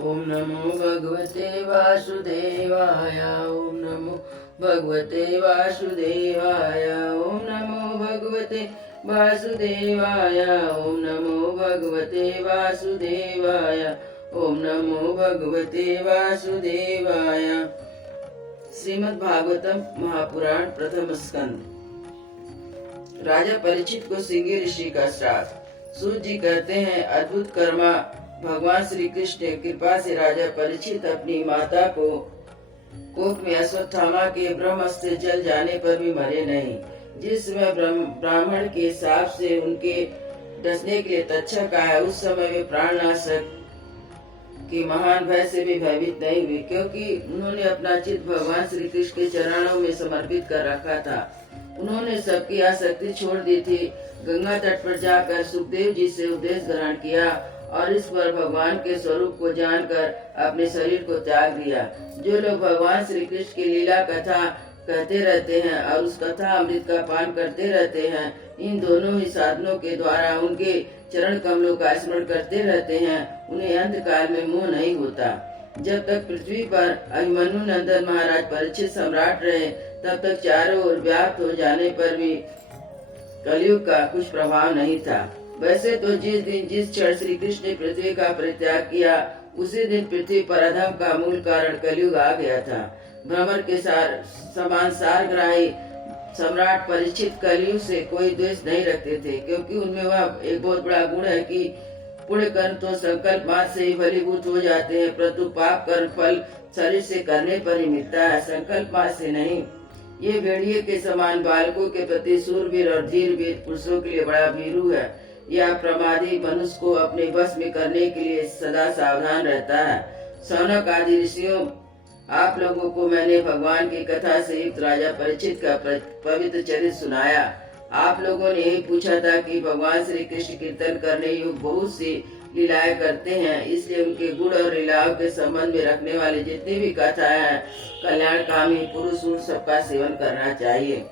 ओम नमो भगवते वासुदेवाय। ओम नमो भगवते वासुदेवाय। ओम नमो भगवते वासुदेवाय। ओम नमो भगवते वासुदेवाय। ओम नमो भगवते वासुदेवाय। श्रीमद् भागवतम महापुराण प्रथम स्कंद। राजा परीक्षित को सिंगी ऋषि का श्राप। सूत जी कहते हैं, अद्भुत कर्मा भगवान श्री कृष्ण की कृपा से राजा परीक्षित अपनी माता को कोप में अश्वत्थामा के ब्रह्मास्त्र से जल जाने पर भी मरे नहीं। जिस समय ब्राह्मण के साप से उनके डसने के लिए तक्षक आया, उस समय वे प्राणनाशक के महान भय से भी भयभीत नहीं हुए, क्योंकि उन्होंने अपना चित्त भगवान श्री कृष्ण के चरणों में समर्पित कर रखा था। उन्होंने सबकी आसक्ति छोड़ दी थी। गंगा तट पर जाकर सुखदेव जी से उपदेश ग्रहण किया और इस पर भगवान के स्वरूप को जानकर अपने शरीर को त्याग दिया। जो लोग भगवान श्री कृष्ण की लीला कथा कहते रहते हैं और उस कथा अमृत का पान करते रहते हैं, इन दोनों ही साधनों के द्वारा उनके चरण कमलों का स्मरण करते रहते हैं, उन्हें अंत काल में मोह नहीं होता। जब तक पृथ्वी पर अभिमन्यु नंदन महाराज परीक्षित सम्राट रहे, तब तक चारों ओर व्याप्त हो जाने पर भी कलयुग का कुछ प्रभाव नहीं था। वैसे तो जिस दिन जिस क्षण श्री कृष्ण ने पृथ्वी का परित्याग किया, उसी दिन पृथ्वी पर अधम का मूल कारण कलयुग आ गया था। भ्रमर के समान सारग्राही सम्राट परीक्षित कलयुग से कोई द्वेष नहीं रखते थे, क्योंकि उनमें वह एक बहुत बड़ा गुण है कि पुण्य कर्म तो संकल्प मात्र से ही फलीभूत हो जाते हैं, परंतु पाप कर्म फल शरीर से करने पर ही मिलता है, संकल्प मात्र से नहीं। ये भेड़िए के समान बालकों के प्रति सूरवीर और धीरवीर पुरुषों के लिए बड़ा भीरू है। यह प्रमादी मनुष्य को अपने बस में करने के लिए सदा सावधान रहता है। सौनक आदि ऋषियों, आप लोगों को मैंने भगवान की कथा से युक्त राजा परीक्षित का पवित्र चरित्र सुनाया। आप लोगों ने यही पूछा था कि भगवान श्री कृष्ण कीर्तन करने युग बहुत सी लीलाएं करते हैं, इसलिए उनके गुण और लीलाओं के संबंध में रखने वाली जितनी भी कथाएं हैं, कल्याणकामी पुरुष उन सबका सेवन करना चाहिए।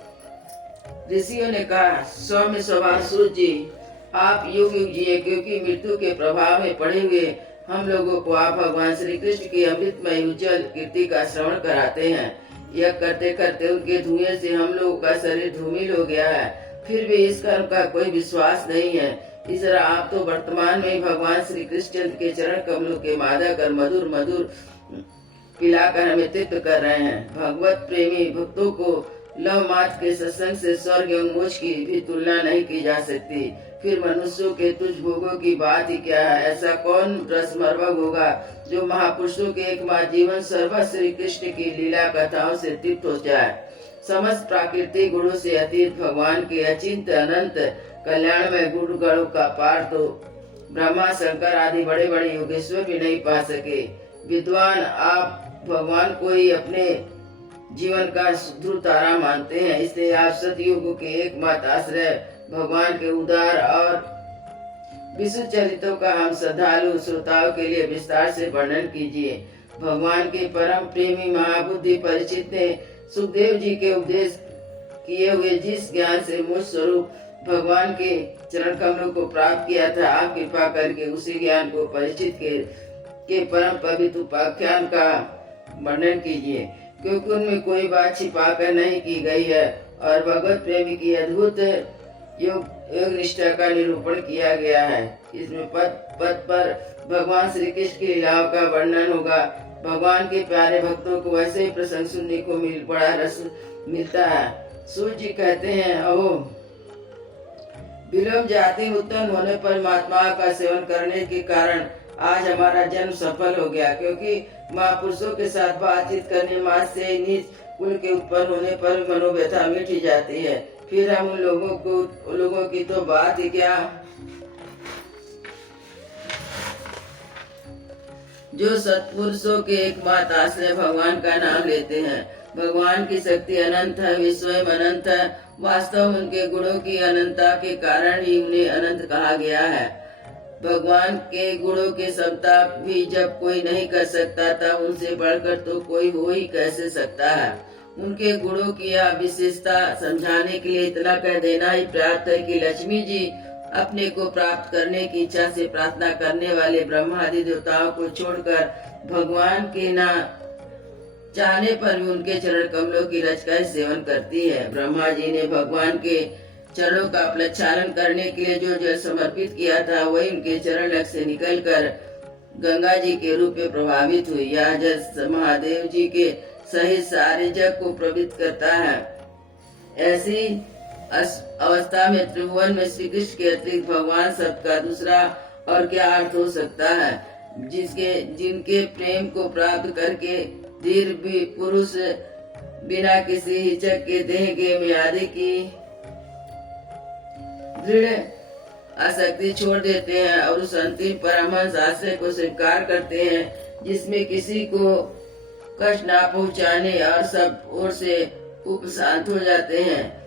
ऋषियों ने कहा, सौम्य स्वभाव सूत जी, आप युग युग जिए, क्योंकि मृत्यु के प्रभाव में पड़े हुए हम लोगों को आप भगवान श्री कृष्ण की अमृतमय उज्जवल कीर्ति का श्रवण कराते हैं। यह करते करते उनके धुएं से हम लोगों का शरीर धूमिल हो गया है, फिर भी इस कर्म का कोई विश्वास नहीं है। इस तरह आप तो वर्तमान में ही भगवान श्री कृष्ण के चरण कमलों के मादक और मधुर मधुर पिलाकर हमें तृप्त कर रहे हैं। भगवत प्रेमी भक्तों को लव मात्र के सत्संग से स्वर्ग एवं मोक्ष की भी तुलना नहीं की जा सकती। फिर मनुष्यों के तुझ भोगों की बात ही क्या है। ऐसा कौन रसमर्वक होगा जो महापुरुषों के एकमात्र जीवन सर्व श्री कृष्ण की लीला कथाओं से तृप्त हो जाए। समस्त प्राकृतिक गुणों से अतीत भगवान के अचिंत अनंत कल्याणमय गुण गणों का पार तो ब्रह्मा शंकर आदि बड़े बड़े योगेश्वर भी नहीं पा सके। विद्वान, आप भगवान को ही अपने जीवन का ध्रुव तारा मानते हैं, इसलिए आप सतयुग के एकमात्र आश्रय भगवान के उदार और विशुद्ध चरित्रों का हम श्रद्धालु श्रोताओं के लिए विस्तार से वर्णन कीजिए। भगवान के परम प्रेमी महाबुद्धि परीक्षित ने सुखदेव जी के उपदेश किए हुए जिस ज्ञान से मुझ स्वरूप भगवान के चरण कमलों को प्राप्त किया था, आप कृपा करके उसी ज्ञान को परीक्षित के परम पवित्र उपाख्यान का वर्णन कीजिए, क्योंकि उनमें कोई बात छिपा कर नहीं की गई है और भगवत प्रेमी की अद्भुत योग निष्ठा का निरूपण किया गया है। इसमें पद पर भगवान श्री कृष्ण की लीलाओं का वर्णन होगा। भगवान के प्यारे भक्तों को वैसे ही प्रसंग सुनने को बड़ा रस मिलता है। सूर्य जी कहते हैं, अहो विलोम जाति उत्पन्न होने पर महात्माओं का सेवन करने के कारण आज हमारा जन्म सफल हो गया, क्योंकि महापुरुषों के साथ बातचीत करने मात्र से नीच कुल के उत्पन्न होने पर मनोव्यथा मिट ही जाती है। फिर हम उन लोगों की तो बात ही क्या, जो सत्पुरुषों के एकमात्र आश्रय भगवान का नाम लेते हैं। भगवान की शक्ति अनंत है, वे स्वयं अनंत है। वास्तव में उनके गुणों की अनंतता के कारण ही उन्हें अनंत कहा गया है। भगवान के गुणों की समता भी जब कोई नहीं कर सकता था, उनसे बढ़कर तो कोई हो ही कैसे सकता है। उनके गुणों की यह विशेषता समझाने के लिए इतना कह देना ही पर्याप्त है कि लक्ष्मी जी अपने को प्राप्त करने की इच्छा से प्रार्थना करने वाले ब्रह्मादि देवताओं को छोड़कर भगवान के ना चाहने पर भी उनके चरण कमलों की रज का सेवन करती है। ब्रह्मा जी ने भगवान के चरणों का प्रक्षालन करने के लिए जो जल समर्पित किया था वही उनके चरण लक्ष्य से निकलकर गंगा जी के रूप में प्रभावित हुई। यह जल महादेव जी के सहित सारे जग को प्रभावित करता है। ऐसी अवस्था में त्रिभुवन में श्री कृष्ण के अतिरिक्त भगवान सबका दूसरा और क्या अर्थ हो सकता है। जिनके प्रेम को प्राप्त करके धीर भी पुरुष बिना किसी हिचक के देह के म्यादि की दृढ़ आसक्ति छोड़ देते हैं और उस अंतिम परमहंस आश्रय को स्वीकार करते हैं जिसमें किसी को कष्ट ना पहुंचाने और सब ओर से उपशांत हो जाते हैं।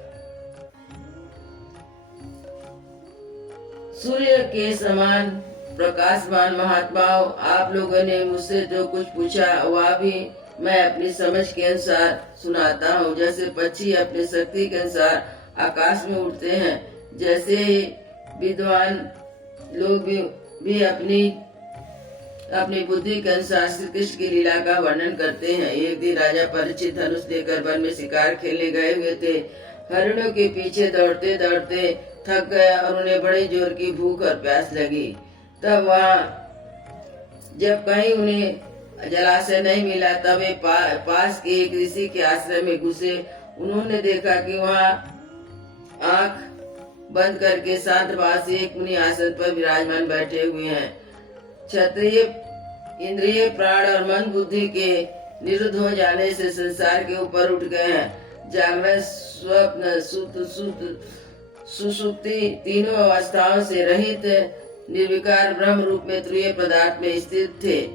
सूर्य के समान प्रकाशमान महात्माओं, आप लोगों ने मुझसे जो कुछ पूछा वह भी मैं अपनी समझ के अनुसार सुनाता हूँ। जैसे पक्षी अपनी शक्ति के अनुसार आकाश में उड़ते हैं, जैसे ही विद्वान लोग भी अपनी बुद्धि के अनुसार श्री कृष्ण की लीला का वर्णन करते हैं। एक दिन राजा परीक्षित धनुष लेकर वन में शिकार खेलने गए हुए थे। हरिणों के पीछे दौड़ते दौड़ते थक गए और उन्हें बड़ी जोर की भूख और प्यास लगी। तब वहाँ जब कहीं उन्हें जलाशय नहीं मिला तब वे पास के एक ऋषि के आश्रम में घुसे। उन्होंने देखा कि वहाँ आंख बंद करके शांत भाव एक मुनि आसन पर विराजमान बैठे हुए हैं। क्षत्रिय इंद्रिय प्राण और मन बुद्धि के निरुद्ध हो जाने से संसार के ऊपर उठ गए हैं। जागरण स्वप्न सुषुप्ति तीनों अवस्थाओं से रहित निर्विकार ब्रह्म रूप में तुरीय पदार्थ में स्थित थे।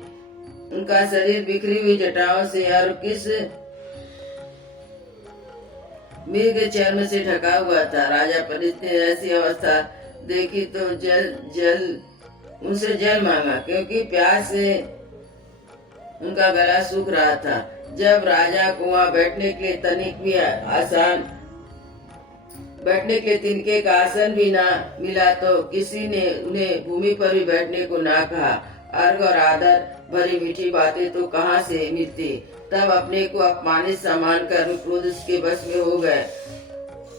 उनका शरीर बिखरी हुई जटाओं से और किस मृग चर्म से ढका हुआ था। राजा परीक्षित ने ऐसी अवस्था देखी तो उनसे जल मांगा, क्योंकि प्यास से उनका गला सूख रहा था। जब राजा को वहाँ बैठने के लिए तनिक भी बैठने के लिए तिनके का आसन भी ना मिला तो किसी ने उन्हें भूमि पर भी बैठने को ना कहा। अर्घ और आदर भरी मीठी बातें तो कहाँ से मिलती। तब अपने को अपमानित सम्मान कर क्रोध के बस में हो गए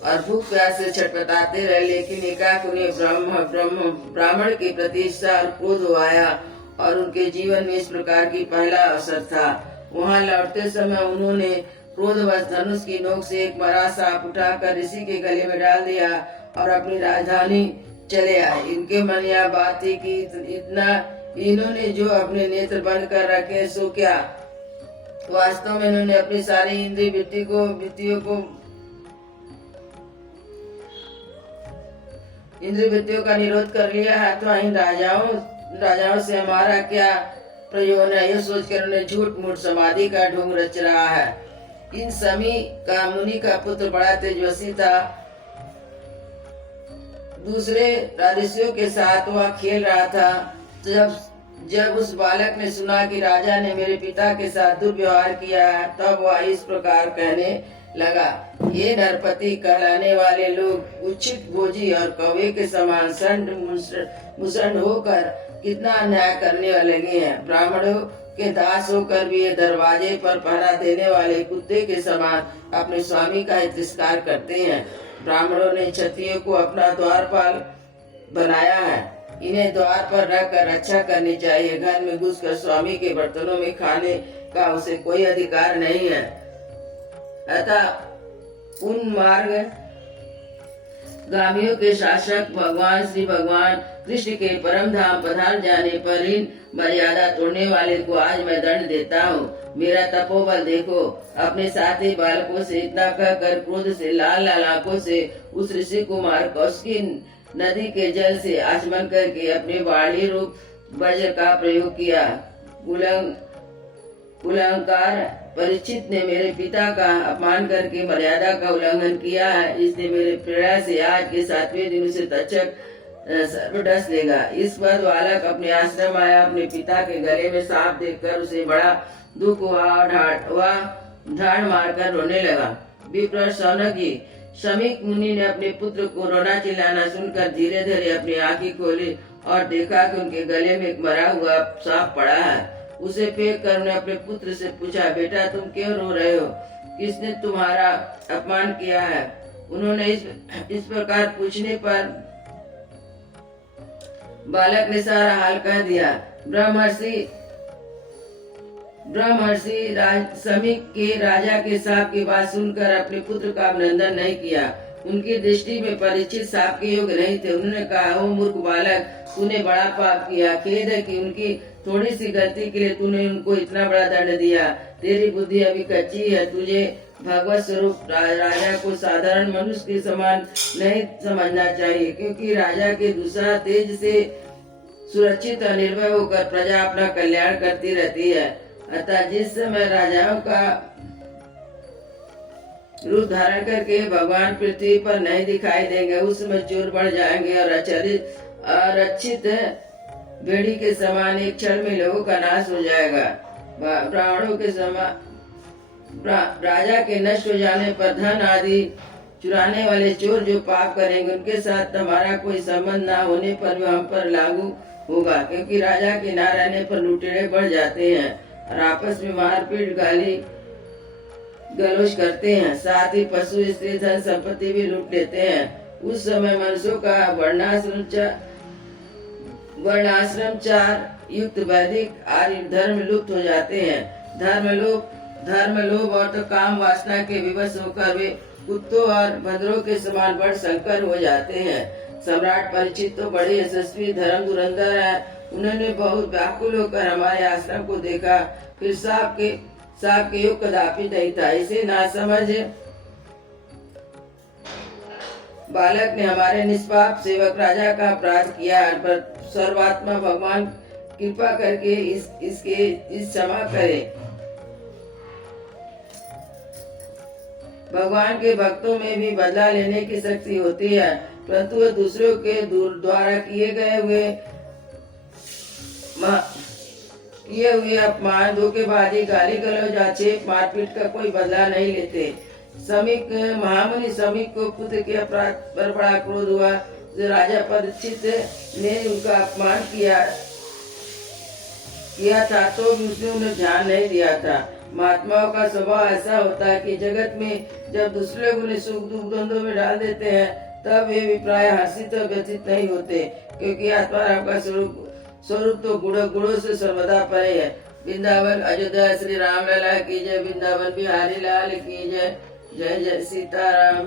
और भूख प्यास से छटपटाते रहे। लेकिन एकाएक उन्हें ब्राह्मण के प्रति ईर्ष्या और क्रोध आया और उनके जीवन में इस प्रकार की पहला अवसर था। वहाँ लौटते समय उन्होंने क्रोधवश धनुष की नोक से एक मरा सांप उठाकर ऋषि के गले में डाल दिया और अपनी राजधानी चले आए। इनके मन यह बात थी कि इतना इन्होंने जो अपने नेत्र बंद कर रखे सो क्या। वास्तव में इन्होंने अपनी सारी इंद्रिय वृत्तियों का निरोध कर लिया है, तो इन राजाओं से हमारा क्या प्रयोजन है। यह सोचकर उन्हें झूठ मूठ समाधि का ढोंग रच रहा है। इन समी का मुनि का पुत्र बड़ा तेजस्वी था। दूसरे राजर्षियों के साथ वह खेल रहा था। जब उस बालक ने सुना कि राजा ने मेरे पिता के साथ दुर्व्यवहार किया है, तब वह इस प्रकार कहने लगा, ये नरपति कहलाने वाले लोग उच्छित भोजी और कौवे के समान संड मुसंड होकर कितना अन्याय करने लगे हैं। ब्राह्मणों के दास होकर भी ये दरवाजे पर पहरा देने वाले कुत्ते के समान अपने स्वामी का तिरस्कार करते हैं। ब्राह्मणों ने क्षत्रियों को अपना द्वारपाल बनाया है। इन्हें द्वार पर रखकर रक्षा करनी चाहिए। घर में घुसकर स्वामी के बर्तनों में खाने का उसे कोई अधिकार नहीं है। अतः उन मार्ग गामियों के शासक श्री भगवान कृष्ण के परम धाम पधार जाने पर इन मर्यादा तोड़ने वाले को आज मैं दंड देता हूँ। मेरा तपोबल देखो। अपने साथी बालकों से इतना कहकर क्रोध से लाल लाल आंखों से उस ऋषि कुमार कौशिकी नदी के जल से आचमन करके अपने बाणी रूप वज्र का प्रयोग किया। उल्लंघकार परीक्षित ने मेरे पिता का अपमान करके मर्यादा का उल्लंघन किया है। इसने मेरे प्रेरणा से आज के 7वें दिन उसे तक्षक सर्वडस लेगा। इस पर बालक अपने आश्रम आया। अपने पिता के गले में सांप देखकर उसे बड़ा दुख हुआ। ढाड़ मारकर रोने लगा। विप्र शौनक जी, शमीक मुनि ने अपने पुत्र को रोना चिल्लाना सुनकर धीरे धीरे अपनी आंखें खोली और देखा कि उनके गले में एक मरा हुआ सांप पड़ा है। उसे फेंक कर उन्हें अपने पुत्र से पूछा, बेटा तुम क्यों रो रहे हो? किसने तुम्हारा अपमान किया है? उन्होंने इस प्रकार पूछने पर बालक ने सारा हाल कह दिया। ब्रह्मर्षि समीक के राजा के साप की बात सुनकर अपने पुत्र का अभिनंदन नहीं किया। उनकी दृष्टि में परीक्षित साप के योग्य नहीं थे। उन्होंने कहा, ओ मूर्ख बालक, तूने बड़ा पाप किया। खेद है कि उनकी थोड़ी सी गलती के लिए तूने उनको इतना बड़ा दंड दिया। तेरी बुद्धि अभी कच्ची है। तुझे भगवत स्वरूप राजा को साधारण मनुष्य के समान नहीं समझना चाहिए, क्योंकि राजा के दूसरा तेज से सुरक्षित और निर्भय होकर प्रजा अपना कल्याण करती रहती है। अतः जिस समय राजाओं का रूप धारण करके भगवान पृथ्वी पर नहीं दिखाई देंगे, उस समय चोर बढ़ जाएंगे और अरक्षित भेड़ी के समान एक क्षण में लोगों का नाश हो जाएगा। ब्राह्मणों के समान राजा के नष्ट हो जाने पर धन आदि चुराने वाले चोर जो पाप करेंगे, उनके साथ हमारा कोई संबंध ना होने पर वह हम पर लागू होगा, क्योंकि राजा के ना रहने पर लुटेरे बढ़ जाते हैं और आपस में मारपीट गाली गलौज करते हैं। साथ ही पशु स्त्री धन संपत्ति भी लूट लेते हैं। उस समय मनुष्यों का वर्णाश्रम युक्त वैदिक आर्य धर्म लुप्त हो जाते हैं। धर्म लोभ और तो काम वासना के विवश होकर वे कुत्तों और भद्रों के समान बड़ संकर हो जाते हैं। सम्राट परीक्षित तो बड़े यशस्वी धर्म धुरंधर है। उन्होंने बहुत व्याकुल होकर हमारे आश्रम को देखा, फिर सांप के योग कदापि नहीं था। इसे ना समझ बालक ने हमारे निष्पाप सेवक राजा का अपराध किया, पर सर्वात्मा भगवान कृपा करके इस क्षमा करे। भगवान के भक्तों में भी बदला लेने की शक्ति होती है, परंतु वह दूसरों के द्वारा किए हुए अपमान, धोखेबाजी, गाली गलौज, आक्षेप, मारपीट का कोई बदला नहीं लेते। महामुनि समीक को पुत्र के अपराध पर बड़ा क्रोध हुआ। राजा परीक्षित ने उनका अपमान किया था तो भी उसने उन्हें ध्यान नहीं दिया था। महात्माओं का स्वभाव ऐसा होता है कि जगत में जब दूसरे लोग उन्हें सुख दुख द्वंद्व में डाल देते हैं, तब वे भी प्राय हर्षित और व्यथित नहीं होते, क्योंकि आत्माराम का स्वरूप तो गुणों से सर्वदा परे है। वृंदावन अयोध्या श्री राम लला की जय। वृंदावन बिहारी लाल की जय। जय जय सीताराम।